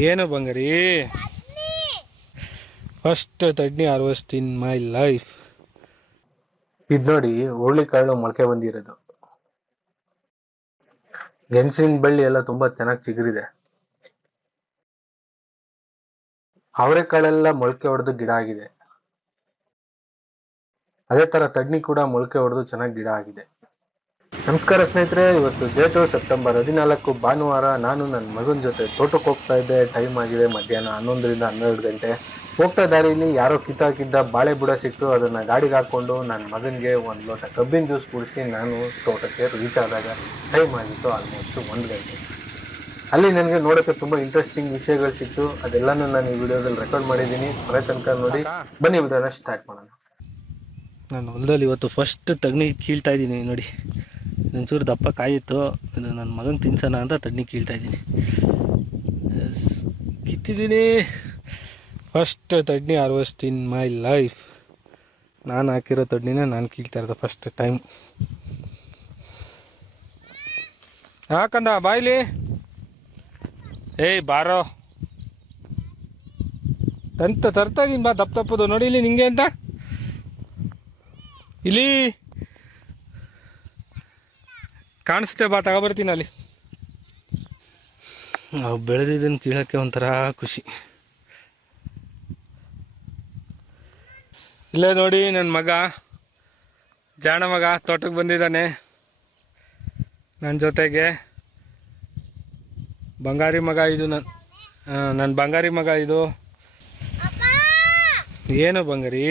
ಏನು ಬಂಗಾರಿ ಫಸ್ಟ್ ತಡ್ನಿ ಹಾರ್ವೆಸ್ಟ್ ಇನ್ ಮೈ ಲೈಫ್. ಇದು ನೋಡಿ ಹುರುಳಿಕಾಳು ಮೊಳಕೆ ಬಂದಿರೋದು. ಗೆಣಸಿನ ಬಳ್ಳಿ ಎಲ್ಲ ತುಂಬಾ ಚೆನ್ನಾಗಿ ಚಿಗುರಿದೆ. ಅವರೆಕಾಳೆಲ್ಲ ಮೊಳಕೆ ಹೊಡೆದು ಗಿಡ ಆಗಿದೆ. ಅದೇ ತರ ತಡ್ನಿ ಕೂಡ ಮೊಳಕೆ ಹೊಡೆದು ಚೆನ್ನಾಗಿ ಗಿಡ ಆಗಿದೆ. ನಮಸ್ಕಾರ ಸ್ನೇಹಿತರೆ, ಇವತ್ತು ಡೇಟು ಸೆಪ್ಟೆಂಬರ್ 14 ಭಾನುವಾರ. ನಾನು ನನ್ನ ಮಗನ ಜೊತೆ ತೋಟಕ್ಕೆ ಹೋಗ್ತಾ ಇದ್ದೆ. ಟೈಮ್ ಆಗಿದೆ ಮಧ್ಯಾಹ್ನ 11ರಿಂದ 12 ಗಂಟೆ. ಹೋಗ್ತಾ ದಾರಿಯಲ್ಲಿ ಯಾರೋ ಕಿತ್ತಾಕಿದ್ದ ಬಾಳೆ ಬುಡ ಸಿಕ್ತು. ಅದನ್ನ ಗಾಡಿಗೆ ಹಾಕೊಂಡು ನನ್ನ ಮಗನಿಗೆ ಒಂದು ಲೋಟ ಕಬ್ಬಿನ ಜ್ಯೂಸ್ ಕುಡಿಸಿ ನಾನು ತೋಟಕ್ಕೆ ರೀಚ್ ಆದಾಗ ಟೈಮ್ ಆಗಿತ್ತು ಆಲ್ಮೋಸ್ಟ್ 1 ಗಂಟೆ. ಅಲ್ಲಿ ನನಗೆ ನೋಡೋಕ್ಕೆ ತುಂಬಾ ಇಂಟ್ರೆಸ್ಟಿಂಗ್ ವಿಷಯಗಳು ಸಿಕ್ತು. ಅದೆಲ್ಲನೂ ನಾನು ಈ ವಿಡಿಯೋದಲ್ಲಿ ರೆಕಾರ್ಡ್ ಮಾಡಿದ್ದೀನಿ. ಮನೆ ತನಕ ನೋಡಿ. ಬನ್ನಿ ವಿಡಿಯೋನ ಸ್ಟಾರ್ಟ್ ಮಾಡೋಣ. ನಾನು ಹೊಲದಲ್ಲಿ ಇವತ್ತು ಫಸ್ಟ್ ತಗ್ನಿ ಕೀಳ್ತಾ ಇದ್ದೀನಿ ನೋಡಿ. ಒಂಚೂರು ದಪ್ಪ ಕಾಯಿತ್ತು, ಇದು ನನ್ನ ಮಗನ ತಿನ್ಸೋಣ ಅಂತ ತಗ್ನಿ ಕೀಳ್ತಾ ಇದ್ದೀನಿ. ಕಿತ್ತಿದ್ದೀನಿ ಫಸ್ಟ್ ತಡ್ನಿ ಹಾರ್ವೆಸ್ಟ್ ಇನ್ ಮೈ ಲೈಫ್. ನಾನು ಹಾಕಿರೋ ತಡ್ನಿನ ನಾನು ಕೀಳ್ತಾ ಇರೋದು ಫಸ್ಟ್ ಟೈಮ್. ಹಾಕಂದ ಬಾಯ್ಲಿ, ಏಯ್ ಬಾರೋ ತರ್ತಾ ಇದೀನಿ ಬಾ. ದಪ್ಪ ದಪ್ಪದು ನೋಡಿ ಇಲ್ಲಿ ನಿಂಗೆ ಅಂತ. ಇಲ್ಲಿ ಕಾಣಿಸುತ್ತೆ ಬಾ, ತಗೊಬರ್ತೀನಿ. ಅಲ್ಲಿ ನಾವು ಬೆಳೆದಿದ್ದನ್ನು ಕೀಳೋಕ್ಕೆ ಒಂಥರ ಖುಷಿ. ಇಲ್ಲೇ ನೋಡಿ ನನ್ನ ಮಗ, ಜಾಣ ಮಗ ತೋಟಕ್ಕೆ ಬಂದಿದ್ದಾನೆ ನನ್ನ ಜೊತೆಗೆ. ಬಂಗಾರಿ ಮಗ ಇದು, ನನ್ನ ಬಂಗಾರಿ ಮಗ ಇದು. ಏನು ಬಂಗಾರಿ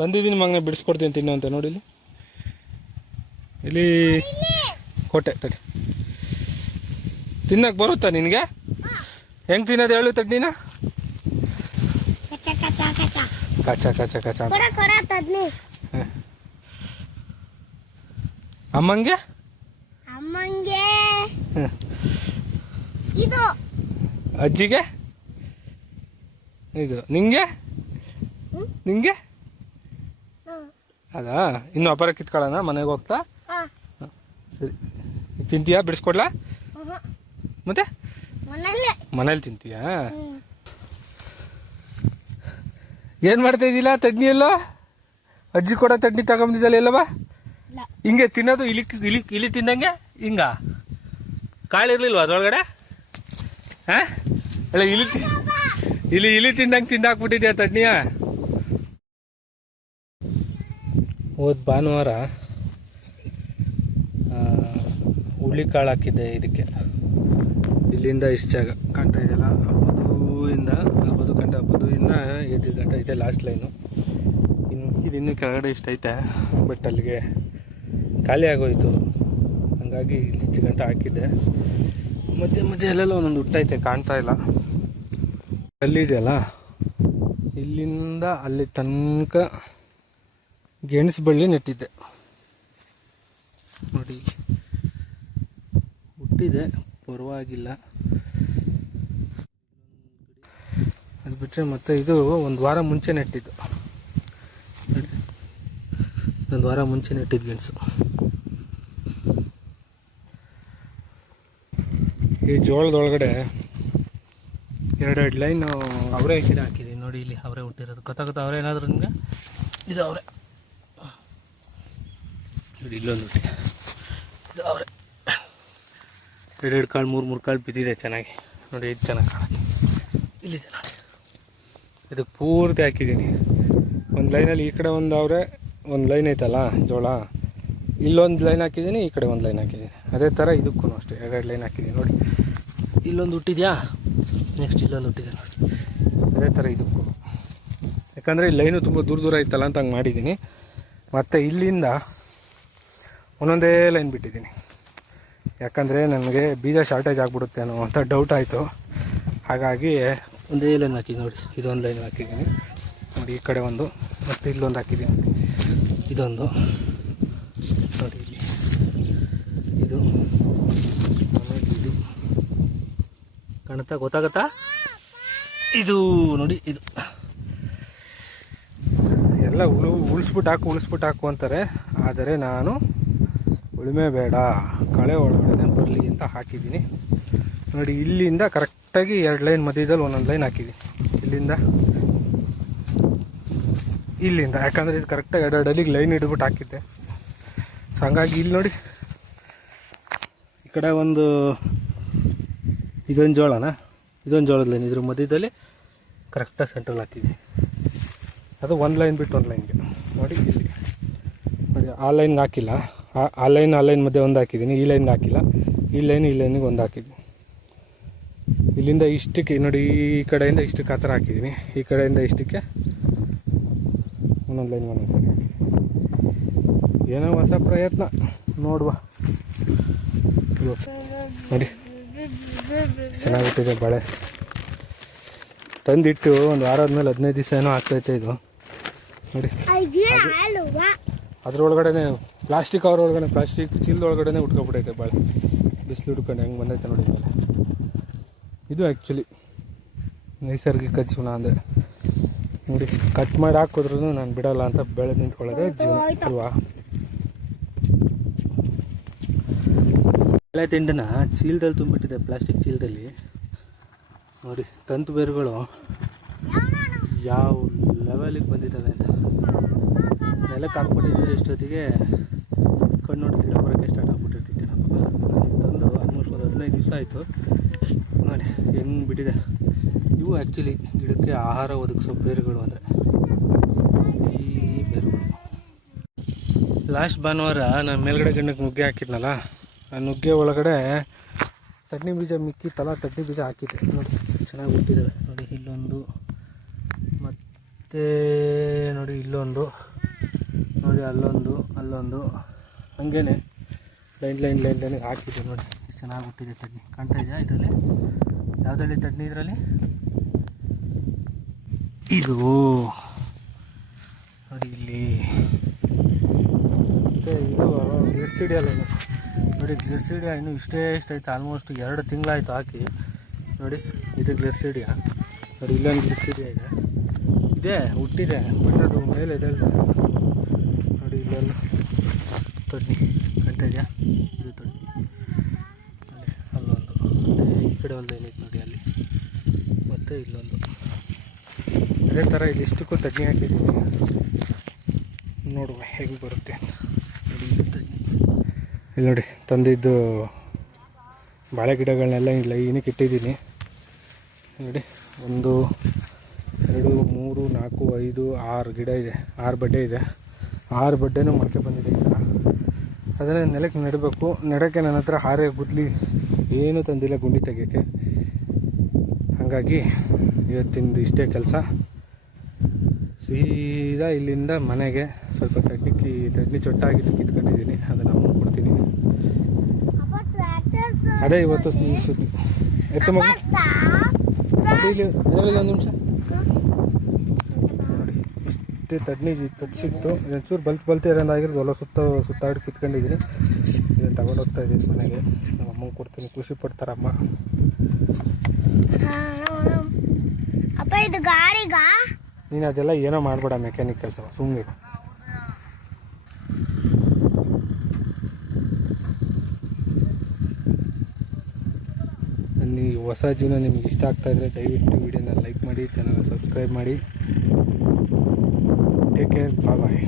ತಂದಿದ್ದೀನಿ ಮಗನ, ಬಿಡಿಸ್ಕೊಡ್ತೀನಿ ತಿನ್ನು ಅಂತ. ನೋಡಿ ಇಲ್ಲಿ ಕೊಟ್ಟೆ ತಡಿ. ತಿನ್ನಕ್ಕೆ ಬರುತ್ತಾ ನಿನಗೆ? ಹೆಂಗೆ ತಿನ್ನೋದು ಹೇಳು ತಡ್ನಿನ? ಕಚ ಕಚ ಕಚ. ಅಮ್ಮಂಗೆ ಇದು, ಅಜ್ಜಿಗೆ ಇದು, ನಿಂಗೆ ನಿಂಗೆ ಅದಾ. ಇನ್ನು ಅಪರ ಕಿತ್ಕೊಳ್ಳೋಣ ಮನೆಗೆ ಹೋಗ್ತಾ. ಸರಿ, ತಿಂತೀಯಾ? ಬಿಡಿಸ್ಕೊಡ್ಲಾ? ಮತ್ತೆ ಮನೇಲಿ ತಿಂತೀಯಾ? ಏನು ಮಾಡ್ತಾ ಇದ್ದಿಲ್ಲ? ತಡ್ನಿ ಎಲ್ಲೋ ಅಜ್ಜಿ ಕೂಡ ತಡ್ನಿ ತಗೊಂಬಂದಿದ್ದಲ್ಲ ಎಲ್ಲವ? ಹಿಂಗೆ ತಿನ್ನೋದು ಇಲಿ ಇಲಿ ಇಲಿ ತಿಂದಂಗೆ ಹಿಂಗ ಕಾಳಿರ್ಲಿಲ್ವ ಅದ್ರೊಳಗಡೆ? ಹಾಂ ಅಲ್ಲ, ಇಲಿ ಇಲಿ ತಿಂದಂಗೆ ತಿಂದಾಕ್ಬಿಟ್ಟಿದ್ಯಾ ತಡ್ನಿಯ? ಹೋದ ಭಾನುವಾರ ಹುರುಳಿಕಾಳು ಹಾಕಿದ್ದೆ ಇದಕ್ಕೆ. ಇಲ್ಲಿಂದ ಇಷ್ಟು ಜಾಗ ಕಾಣ್ತಾ ಇದೆಯಲ್ಲ, ಹಬ್ಬದು ಇದು ಗಂಟೆ ಇದೆ ಲಾಸ್ಟ್ ಲೈನು. ಇನ್ನೂ ಕೆಳಗಡೆ ಇಷ್ಟು ಐತೆ, ಬಟ್ ಅಲ್ಲಿಗೆ ಖಾಲಿ ಆಗೋಯ್ತು. ಹಾಗಾಗಿ ಇಷ್ಟು ಗಂಟೆ ಹಾಕಿದ್ದೆ. ಮಧ್ಯೆ ಅಲ್ಲೆಲ್ಲ ಒಂದೊಂದು ಹುಟ್ಟೈತೆ, ಕಾಣ್ತಾ ಇಲ್ಲ. ಅಲ್ಲಿದೆಯಲ್ಲ, ಇಲ್ಲಿಂದ ಅಲ್ಲಿ ತನಕ ಗೆಣಸು ಬಳ್ಳಿ ನೆಟ್ಟಿದ್ದೆ ನೋಡಿ. ಹುಟ್ಟಿದೆ, ಪರವಾಗಿಲ್ಲ. ಅದು ಬಿಟ್ಟರೆ ಮತ್ತೆ ಇದು 1 ವಾರ ಮುಂಚೆ ನೆಟ್ಟಿದ್ದು ನೋಡಿ. 1 ವಾರ ಮುಂಚೆ ನೆಟ್ಟಿದ್ದು ಗೆಣಸು. ಈ ಜೋಳದೊಳಗಡೆ 2 ಲೈನ್ ಅವರೇ ಗಿಡ ಹಾಕಿದ್ದೀನಿ ನೋಡಿ. ಇಲ್ಲಿ ಅವರೇ ಹುಟ್ಟಿರೋದು. ಗೊತ್ತಾಗುತ್ತೆ ಅವರೇ ಏನಾದರೂ ನಿಮಗೆ? ಇದು ಅವರೇ ನೋಡಿ. ಇಲ್ಲೊಂದು ಹುಟ್ಟಿದೆ, ಇದು ಅವರೇ. 2 ಕಾಳು 3 ಕಾಳು ಬಿದ್ದಿದೆ ಚೆನ್ನಾಗಿ ನೋಡಿ. ಇದು ಚೆನ್ನಾಗಿ ಕಾಣುತ್ತೆ. ಇಲ್ಲಿದೆ ನೋಡಿ, ಇದಕ್ಕೆ ಪೂರ್ತಿ ಹಾಕಿದ್ದೀನಿ. ಒಂದು ಲೈನಲ್ಲಿ ಈ ಕಡೆ ಒಂದು ಅವರೇ, ಒಂದು ಲೈನ್ ಐತಲ್ಲ ಜೋಳ, ಇಲ್ಲೊಂದು ಲೈನ್ ಹಾಕಿದ್ದೀನಿ, ಈ ಕಡೆ ಒಂದು ಲೈನ್ ಹಾಕಿದ್ದೀನಿ. ಅದೇ ಥರ ಇದಕ್ಕೂ ಅಷ್ಟೇ 2 ಲೈನ್ ಹಾಕಿದ್ದೀನಿ ನೋಡಿ. ಇಲ್ಲೊಂದು ಹುಟ್ಟಿದ್ಯಾ, ನೆಕ್ಸ್ಟ್ ಇಲ್ಲೊಂದು ಹುಟ್ಟಿದೆ ನೋಡಿ. ಅದೇ ಥರ ಇದಕ್ಕೂ, ಯಾಕಂದರೆ ಈ ಲೈನು ತುಂಬ ದೂರ ಐತಲ್ಲ ಅಂತ ಹಂಗೆ ಮಾಡಿದ್ದೀನಿ. ಮತ್ತು ಇಲ್ಲಿಂದ ಒಂದೊಂದೇ ಲೈನ್ ಬಿಟ್ಟಿದ್ದೀನಿ, ಯಾಕಂದರೆ ನನಗೆ ಬೀಜ ಶಾರ್ಟೇಜ್ ಆಗಿಬಿಡುತ್ತೆ ಅನ್ನೋ ಅಂತ ಡೌಟ್ ಆಯಿತು. ಹಾಗಾಗಿ ಒಂದೇ ಲೈನ್ ಹಾಕಿದ್ದೀನಿ ನೋಡಿ. ಇದೊಂದು ಲೈನ್ ಹಾಕಿದ್ದೀನಿ ನೋಡಿ, ಈ ಕಡೆ ಒಂದು, ಮತ್ತು ಇಲ್ಲೊಂದು ಹಾಕಿದ್ದೀನಿ, ಇದೊಂದು ನೋಡಿ. ಇಲ್ಲಿ ಇದು, ಆಮೇಲೆ ಇದು ಕಾಣುತ್ತಾ? ಗೊತ್ತಾಗತ್ತಾ? ಇದು ನೋಡಿ, ಇದು ಎಲ್ಲ ಉಳಿಸ್ಬಿಟ್ಟು ಹಾಕು ಅಂತಾರೆ. ಆದರೆ ನಾನು ಉಳುಮೆ ಬೇಡ, ಕಳೆ ಒಳಗಡೆ ಬರಲಿ ಅಂತ ಹಾಕಿದ್ದೀನಿ ನೋಡಿ. ಇಲ್ಲಿಂದ ಕರೆಕ್ಟ್ ಕರೆಕ್ಟಾಗಿ 2 ಲೈನ್ ಮಧ್ಯದಲ್ಲಿ ಒಂದೊಂದು ಲೈನ್ ಹಾಕಿದ್ದೀನಿ. ಇಲ್ಲಿಂದ ಯಾಕಂದರೆ ಇದು ಕರೆಕ್ಟಾಗಿ 2 ಅಡಿಗೆ ಲೈನ್ ಹಿಡಿದ್ಬಿಟ್ಟು ಹಾಕಿದ್ದೆ. ಸೊ ಹಂಗಾಗಿ ಇಲ್ಲಿ ನೋಡಿ, ಈ ಕಡೆ ಇದೊಂದು ಜೋಳದ ಲೈನ್ ಇದ್ರ ಮಧ್ಯದಲ್ಲಿ ಕರೆಕ್ಟಾಗಿ ಸೆಂಟ್ರಲ್ಲಿ ಹಾಕಿದ್ವಿ. ಅದು 1 ಲೈನ್ ಬಿಟ್ಟು 1 ಲೈನ್ಗೆ ನೋಡಿ. ಇಲ್ಲಿ ನೋಡಿ, ಆ ಲೈನ್ಗೆ ಹಾಕಿಲ್ಲ, ಆ ಲೈನ್ ಮಧ್ಯೆ ಒಂದು ಹಾಕಿದ್ದೀನಿ, ಈ ಲೈನ್ಗೆ ಹಾಕಿಲ್ಲ, ಈ ಲೈನಿಗೆ ಒಂದು ಹಾಕಿದ್ದೀನಿ. ಇಲ್ಲಿಂದ ಇಷ್ಟಕ್ಕೆ ನೋಡಿ, ಈ ಕಡೆಯಿಂದ ಇಷ್ಟಕ್ಕೆ ಆ ಥರ ಹಾಕಿದ್ದೀನಿ, ಈ ಕಡೆಯಿಂದ ಇಷ್ಟಕ್ಕೆ ಒಂದೊಂದು ಲೈನ್ ಸರಿ ಹಾಕಿದ್ದೀನಿ. ಏನೋ ಹೊಸ ಪ್ರಯತ್ನ ನೋಡುವ. ನೋಡಿ ಚೆನ್ನಾಗಿಟ್ಟಿದೆ ಬಾಳೆ. ತಂದಿಟ್ಟು ಒಂದು ವಾರ ಆದಮೇಲೆ 15 ದಿವಸ ಏನೋ ಆಗ್ತೈತೆ ಇದು ನೋಡಿ. ಅದ್ರೊಳಗಡೆ ಪ್ಲಾಸ್ಟಿಕ್ ಪ್ಲಾಸ್ಟಿಕ್ ಚೀಲದೊಳಗಡೆ ಉಟ್ಕೊಬಿಟ್ಟೈತೆ ಬಾಳೆ. ಬಿಸಿಲು ಹುಡ್ಕೊಂಡು ಹೆಂಗೆ ಬಂದೈತೆ ನೋಡಿ ಮೇಲೆ. ಇದು ಆ್ಯಕ್ಚುಲಿ ನೈಸರ್ಗಿಕ ಜೀವನ ಅಂದರೆ ನೋಡಿ. ಕಟ್ ಮಾಡಿ ಹಾಕಿದ್ರೂ ನಾನು ಬಿಡೋಲ್ಲ ಅಂತ ಬೆಳೆದು ನಿಂತ್ಕೊಳ್ಳೋದೇ ಜೀವನ ಅಲ್ವಾ. ಬೆಳೆ ತಿಂಡನ್ನ ಚೀಲದಲ್ಲಿ ತುಂಬಿಟ್ಟಿದೆ, ಪ್ಲಾಸ್ಟಿಕ್ ಚೀಲದಲ್ಲಿ ನೋಡಿ. ತಂತು ಬೇರುಗಳು ಯಾವ ಲೆವೆಲಿಗೆ ಬಂದಿದ್ದಾವೆ ಅಂತ ನೆಲಕ್ಕೆ ಹಾಕ್ಬಿಟ್ಟಿದ್ರೆ ಇಷ್ಟೊತ್ತಿಗೆ ಕಣ್ಣು ನೋಡಿ ಗಿಡ ಬರೋಕ್ಕೆ ಸ್ಟಾರ್ಟ್ ಆಗ್ಬಿಟ್ಟಿರ್ತಿದ್ದೆ. ನಾವು ತಂದು ಆಲ್ಮೋಸ್ಟ್ ಒಂದು 15 ದಿವಸ ಆಯಿತು ನೋಡಿ ಹೆಂಗೆ ಬಿಟ್ಟಿದೆ. ಇವು ಆ್ಯಕ್ಚುಲಿ ಗಿಡಕ್ಕೆ ಆಹಾರ ಒದಗಿಸೋ ಬೇರುಗಳು ಅಂದರೆ ಈ ಬೇರುಗಳು. ಲಾಸ್ಟ್ ಭಾನುವಾರ ನಾನು ಮೇಲ್ಗಡೆ ಗಿಡಕ್ಕೆ ನುಗ್ಗೆ ಹಾಕಿದ್ನಲ್ಲ, ಆ ನುಗ್ಗೆ ಒಳಗಡೆ ತಡ್ನಿ ಬೀಜ ಮಿಕ್ಕಿತ್ತಲ್ಲ, ತಡ್ನಿ ಬೀಜ ಹಾಕಿದ್ದೆ ನೋಡಿ. ಚೆನ್ನಾಗಿ ಹುಟ್ಟಿದ್ದಾವೆ ನೋಡಿ. ಇಲ್ಲೊಂದು ಮತ್ತು ನೋಡಿ ಇಲ್ಲೊಂದು ನೋಡಿ, ಅಲ್ಲೊಂದು ಹಂಗೇ ಲೈನ್ ಹಾಕಿದ್ದೆ ನೋಡಿ. ಚೆನ್ನಾಗಿ ಹುಟ್ಟಿದೆ ತಡ್ನಿ. ಕಾಣ್ತಾ ಇದೆಯಾ ಇದರಲ್ಲಿ? ಯಾವುದ್ರಲ್ಲಿ ತಡ್ನಿ? ಇದರಲ್ಲಿ ಇದು ನೋಡಿ ಇಲ್ಲಿ. ಮತ್ತು ಇದು ಗ್ಲಿರ್ಸಿಡಿಯಾ ಲೈನು ನೋಡಿ. ಗ್ಲಿರ್ಸಿಡಿಯಾ ಇನ್ನೂ ಇಷ್ಟೇ ಆಯಿತು, ಆಲ್ಮೋಸ್ಟ್ 2 ತಿಂಗಳಾಯಿತು ಹಾಕಿ ನೋಡಿ. ಇದು ಗ್ಲಿರ್ಸಿಡಿಯಾ ನೋಡಿ. ಇಲ್ಲೊಂದು ಗ್ಲಿರ್ಸಿಡಿಯಾ ಇದೆ ಹುಟ್ಟಿದೆ, ಬಟ್ ಅದು ಮೇಲೆ ಇದೆ ನೋಡಿ. ಇಲ್ಲೆಲ್ಲ ತೊಡ್ನಿ ಕಾಣ್ತಾ ಇದೆಯಾ? ಇದು ತೊಡ್ನಿ ನೋಡಿ. ಅಲ್ಲೊಂದು ಮತ್ತು ಈ ಕಡೆ ಒಂದು ಏನೈತೆ ನೋಡಿ ಅಲ್ಲಿ, ಮತ್ತು ಇಲ್ಲೊಂದು. ಅದೇ ಥರ ಇಲ್ಲಿ ಇಷ್ಟಕ್ಕೂ ತಡ್ನಿ ಹಾಕಿದ್ದೀನಿ. ನೋಡುವ ಹೇಗೆ ಬರುತ್ತೆ ಅಂತ ನೋಡಿ. ಇಲ್ಲಿ ನೋಡಿ ತಂದಿದ್ದು ಬಾಳೆ ಗಿಡಗಳನ್ನೆಲ್ಲ ಲೈನಿಗೆ ಇಟ್ಟಿದ್ದೀನಿ ನೋಡಿ. 1 2 3 4 5 6 ಗಿಡ ಇದೆ, 6 ಬಡ್ಡೆ ಇದೆ. 6 ಬಡ್ಡೆನೂ ಮೊಳಕೆ ಬಂದಿದೆ ಈ ಥರ. ಅದನ್ನು ನೆಲಕ್ಕೆ ನೆಡಬೇಕು. ನೆಡೋಕ್ಕೆ ನನ್ನ ಹತ್ರ ಹಾರೆ ಗುದ್ಲಿ ಏನೂ ತಂದಿಲ್ಲ ಗುಂಡಿ ತೆಗಿಯೋಕ್ಕೆ. ಹಾಗಾಗಿ ಇವತ್ತಿಂದು ಇಷ್ಟೇ ಕೆಲಸ. ಸೀದಾ ಇಲ್ಲಿಂದ ಮನೆಗೆ ಸ್ವಲ್ಪ ತಡ್ನಿ ಚೊಟ್ಟಾಗಿದ್ದು ಕಿತ್ಕೊಂಡಿದ್ದೀನಿ, ಅದನ್ನು ಅಮ್ಮ ಕೊಡ್ತೀನಿ. ಅದೇ ಇವತ್ತು ಸಿಹಿ ಸುದ್ದಿ. ಎತ್ತು ಮಗ ಇಲ್ಲಿ ಒಂದು ನಿಮಿಷ ನೋಡಿ. ಇಷ್ಟು ತಡ್ನಿ ಸಿಕ್ತು. ಒಂಚೂರು ಬಲ್ತಿರೋದಾಗಿರೋದು ಹೊಲ ಸುತ್ತಾಡಿ ಕಿತ್ಕೊಂಡಿದ್ದೀನಿ. ಇದನ್ನು ತಗೊಂಡೋಗ್ತಾ ಇದ್ದೀನಿ ಮನೆಗೆ. ನಮ್ಮ ಅಮ್ಮಂಗೆ ಕೊಡ್ತೀನಿ, ಖುಷಿ ಪಡ್ತಾರಮ್ಮ. ನೀನು ಅದೆಲ್ಲ ಏನೋ ಮಾಡಬೇಡ, ಮೆಕ್ಯಾನಿಕ್ ಕೆಲಸ ಸುಮ್ಮನೆ. ನನ್ನ ಈ ಹೊಸ ಜೀವನ ನಿಮಗೆ ಇಷ್ಟ ಆಗ್ತಾಯಿದ್ರೆ ದಯವಿಟ್ಟು ವಿಡಿಯೋನ ಲೈಕ್ ಮಾಡಿ, ಚಾನಲ್ನ ಸಬ್ಸ್ಕ್ರೈಬ್ ಮಾಡಿ. ಟೇಕ್ ಕೇರ್, ಬಾಯ್.